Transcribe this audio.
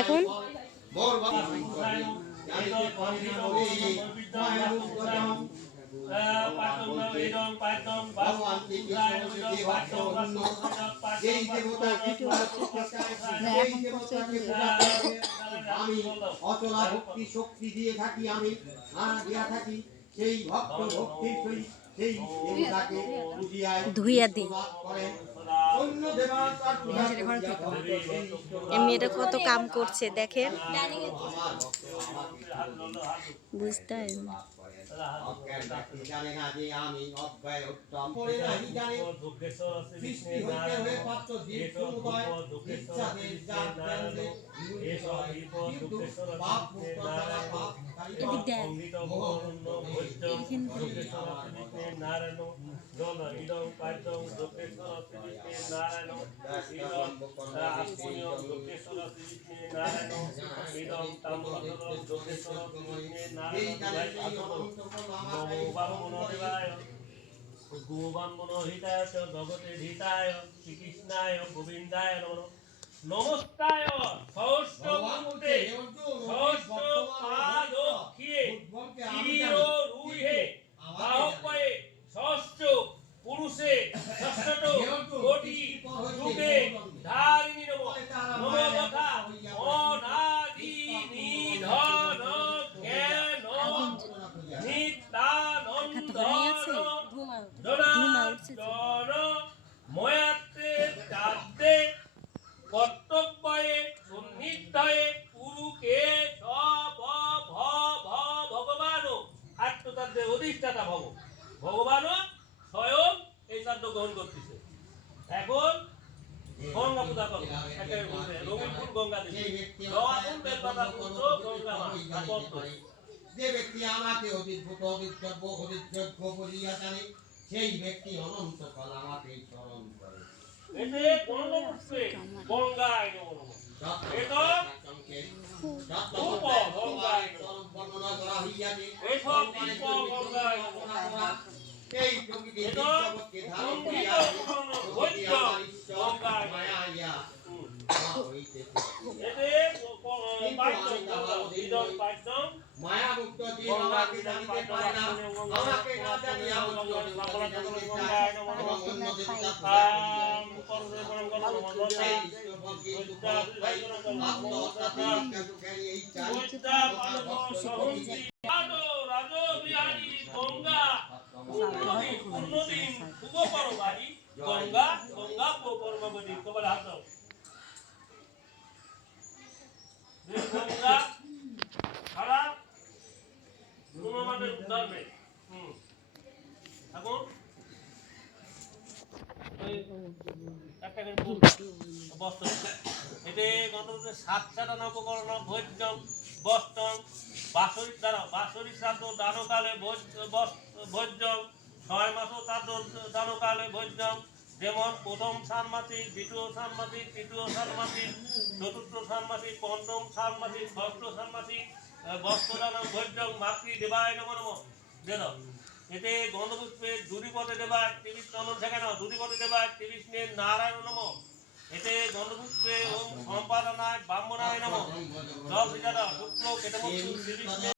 এখন আমি অচলা ভক্তি শক্তি দিয়ে থাকি, আমি দিয়া থাকি সেই ভক্ত ভক্তির সেই দেবতাকে ধুইয়া দি মেয়েটা কত কাম করছে দেখেন, বুঝতে জানে না যে আমি অব্যয় উত্তম করে নাহি জানে সৃষ্টি হইতে হয়ে প্রাপ্ত জীব সমুদয় ইচ্ছাতে যার প্রেমে কিন্তু পাপ মুক্ত তারা পাপ নারায়ণ জল ইদং পাদ্যং দক্ষেশ্বর শ্রী নারায়ণ ইদং আস্পনীয় দক্ষেশ্বর শ্রী নারায়ণ ইদং তাম্রধর দক্ষেশ্বর শ্রী নারায়ণ নমো বামনদেবায় গোবামনহিতায় জগতে হিতায় শ্রীকৃষ্ণায় গোবিন্দায় নমঃ নমস্কায় সহস্রমূর্তে সহস্র পাদক্ষিয়ে চির রুহে বাহপয়ে ষষ্ঠ পুরুষে ষষ্ঠ কোটি যুগে ধারিণী নমঃ নমো যথা অনাদি নিধন জ্ঞান নিত্যানন্দ জনার্দন ময়াতে চাঁদে কর্তব্যে সন্নিধয়ে পুরুকে সব ভগবান আত্মতত্ত্বের অধিষ্ঠাতা ভগবান স্বয়ং এই চাঁদ গ্রহণ করতেছে। এখন গঙ্গা পূজা করবো, রবীন্দ্র গঙ্গা দেবী যে ব্যক্তি আমাকে অধিভূত অধিযোগ্য অধিযোগ্য বলিয়া জানে, সেই ব্যক্তি অনন্ত কাল আমাকে স্মরণ করে। এতে গঙ্গোত্সবে গঙ্গায় নমঃ এটা ধূপ গঙ্গায় বর্ণনা করা হইয়াছে। এসব দীপ গঙ্গায় এই প্রকৃতি জগৎকে ধারণ করিয়া গঙ্গায় মায়া মায়া মুক্ত জীব আমাকে জানিতে পারে না, আমাকে না জানিয়া অন্য গঙ্গা গঙ্গা পরমাবতী কবল হাত গঙ্গা সারা গুণমানের উদ্ধারবে। এখন বস্ত্র এতে গণতন্ত্র সাতটা নবকরণ ভোজ্যম বস্ত্রম বাসরি দ্বারা বাসরি শ্রাদ্ধ দানকালে ভোজ্যম 6 মাসও শ্রাদ্ধ দানকালে ভোজ্যম, যেমন প্রথম ষান্মাসিক, দ্বিতীয় ষান্মাসিক, তৃতীয় ষান্মাসিক, চতুর্থ ষান্মাসিক, পঞ্চম ষান্মাসিক, ষষ্ঠ ষান্মাসিক বস্ত্রদান ভোজ্যম মাতৃ দেবায় নমঃ নমঃ দেন। এতে গন্ধপুষ্পে দুরিপদে দেবায় 30 চন্দন সেখানে দুরিপদে দেবায় 30 নে নারায়ণ নমঃ। এতে গন্ধপুষ্পে ওম সম্পাদনায় ব্রাহ্মণায় নমঃ 10 শুক্ল কেতমস্তু 30